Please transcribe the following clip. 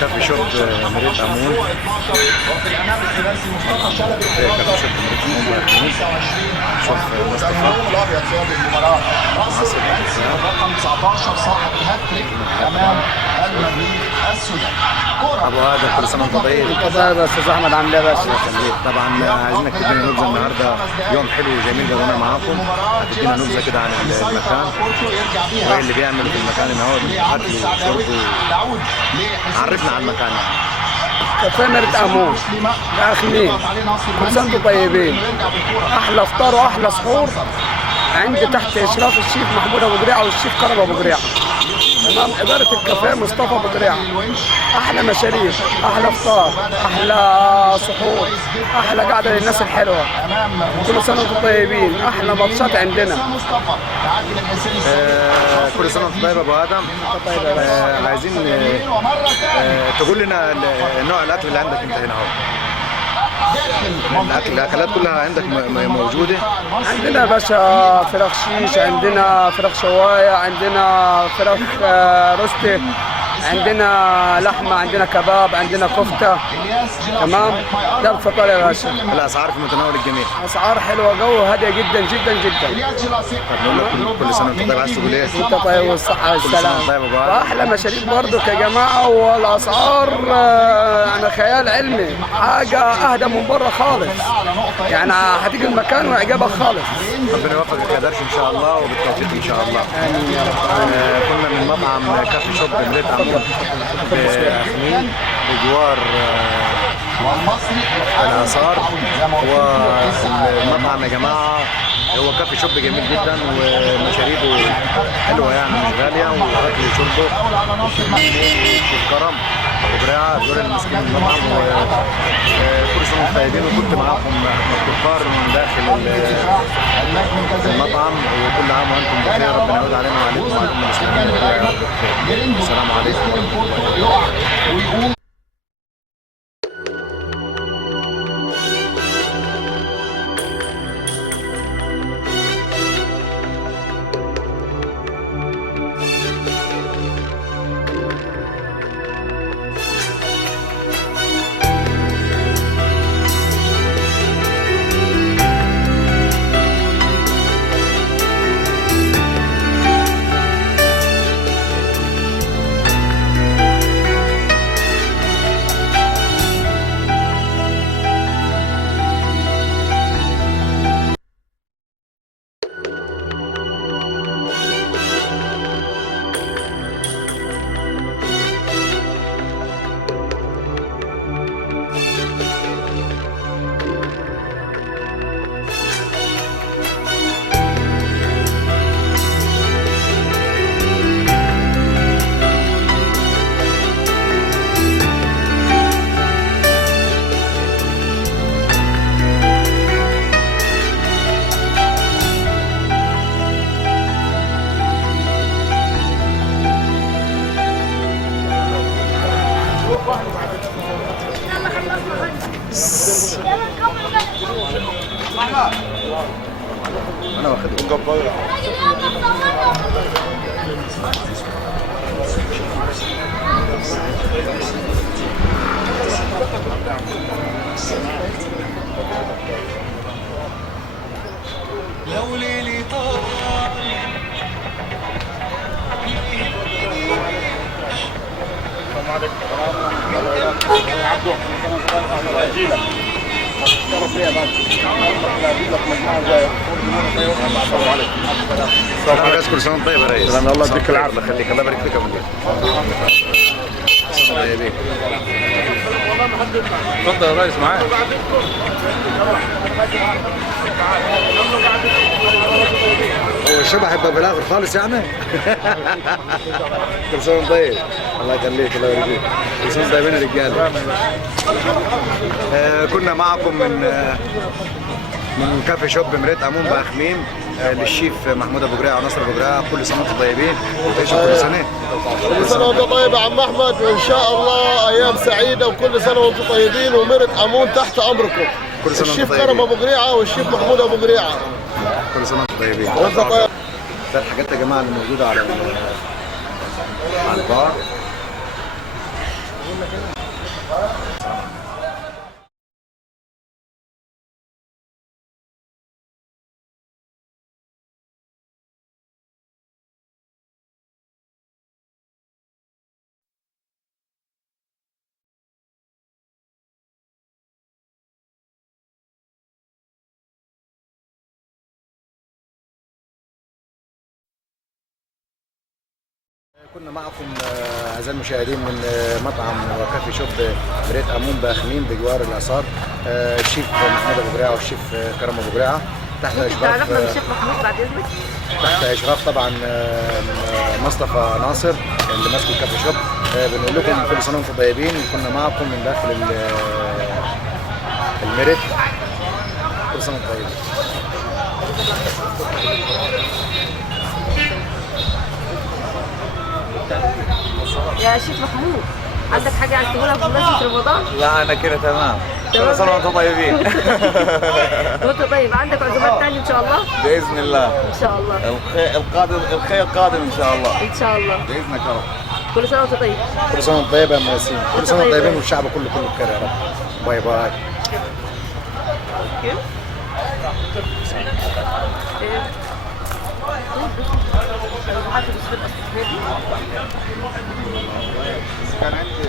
كافي شوب مريت امون. كافي شوب مريت امون بأخميم. شوف مصطفى عاصم رقم 19 صاحب الهاتريك امام المريخ السوداني. ابو ادم كل سنه وانت طيب. انت طيب يا استاذ احمد، عامل ايه يا باشا؟ طبعا عايزينك تدينا نبذه النهارده، يوم حلو وجميل قضيناه معاكم. هتدينا نبذه كده عن المكان وايه اللي بيعمل في المكان ان هو اكل وشرب. عرفنا عن المكان يعني. كافيه مريت امون بأخميم. كل سنه وانتم طيبين. احلى افطار واحلى سحور عندي تحت اشراف الشيف محمود ابو قريعه والشيف كرم ابو قريعه. تمام. اداره الكافيه مصطفى ابو قريعه. احلى مشاريب، احلى افطار، احلى سحور، احلى قعده للناس الحلوه. كل سنه وانتم طيبين. احلى ماتشات عندنا. كل سنه وانت طيب يا ابو ادم. عايزين تقول لنا نوع الاكل اللي عندك انت هنا اهو. الاكلات كلها عندك موجوده. عندنا يا باشا فراخ شيش، عندنا فراخ شوايه، عندنا فراخ روستي، عندنا لحمه، عندنا كباب، عندنا كفته. تمام. ده الفطار يا باشا. الاسعار في متناول الجميع. اسعار حلوه، جو هاديه جدا جدا جدا. طب نقول لك كل سنه وانت طيب. عايز تقول ايه؟ انت طيب والصحه والسلامه. طيب واحلى مشاريب برضو يا جماعه، والاسعار يعني خيال علمي، حاجه اهدى من بره خالص. يعني هتيجي المكان واعجابك خالص. ربنا يوفقك يا درش ان شاء الله وبالتوفيق ان شاء الله. امين يا رب. كنا من مطعم كافي شوب مريت امون بأخميم بجوار الاثار. والمطعم يا جماعه هو كافي شوب جميل جدا ومشاريبه حلوه يعني مش غاليه، واكل وشربه. الشيف كرم وبراعه دول اللي ماسكين المطعم. وكل سنه وانتم طيبين. وكنت معاكم احمد كفار من داخل المطعم. وكل عام وانتم بخير. ربنا يعود علينا وعليكم وعلى المسلمين يا رب. السلام عليكم ورحمه الله وبركاته. انا واخد جبار. لو ليلي طال كل سنه طيب يا ريس. الله يديك العافيه. الله يخليك. الله يبارك فيك يا مدير. طيبين. اتفضل يا ريس معاك. هو الشبح يبقى بالاخر خالص يعني. كل سنه طيب. الله يخليك. الله يبارك فيك. كل سنه طيبين يا رجاله. كنا معكم من كافي شوب مريت امون بأخميم للشيف محمود ابو قريعه ونصر ابو قريعه. كل سنه وانتم طيبين وتعيشوا كل سنه. كل سنه وانت طيب يا عم احمد، وان شاء الله ايام سعيده، وكل سنه وانتم طيبين. ومريت امون تحت امركم. كل سنه الشيف كرم ابو قريعه والشيف محمود ابو قريعه. كل سنه وانتم طيبين. وانت طيب. ده الحاجات يا جماعه اللي موجوده على البار. كنا معكم اعزائي المشاهدين من مطعم وكافي شوب مريت امون باخميم بجوار الاثار. الشيف محمود ابو جريعه والشيف كرم ابو جريعه تحت اشراف تعرفنا بالشيف محمود بعد اذنك؟ تحت اشراف طبعا مصطفى ناصر اللي ماسك الكافي شوب. بنقول لكم كل سنه وانتم طيبين. كنا معكم من داخل الميريت. كل سنه وانتم طيبين. يا شيف محمود عندك حاجة عايز تقولها بمناسبة رمضان؟ لا انا كده تمام. كل سنه وانتم طيبين. وانت طيب عندك عزومات تانية ان شاء الله؟ باذن الله. ان شاء الله. الخير قادم ان شاء الله. ان شاء الله. باذنك يا رب. كل سنة وانت طيب. كل سنه وانتم طيبين يا ياسين. كل سنه وانتم طيبين والشعب كله بخير يا رب. باي باي. كان عندي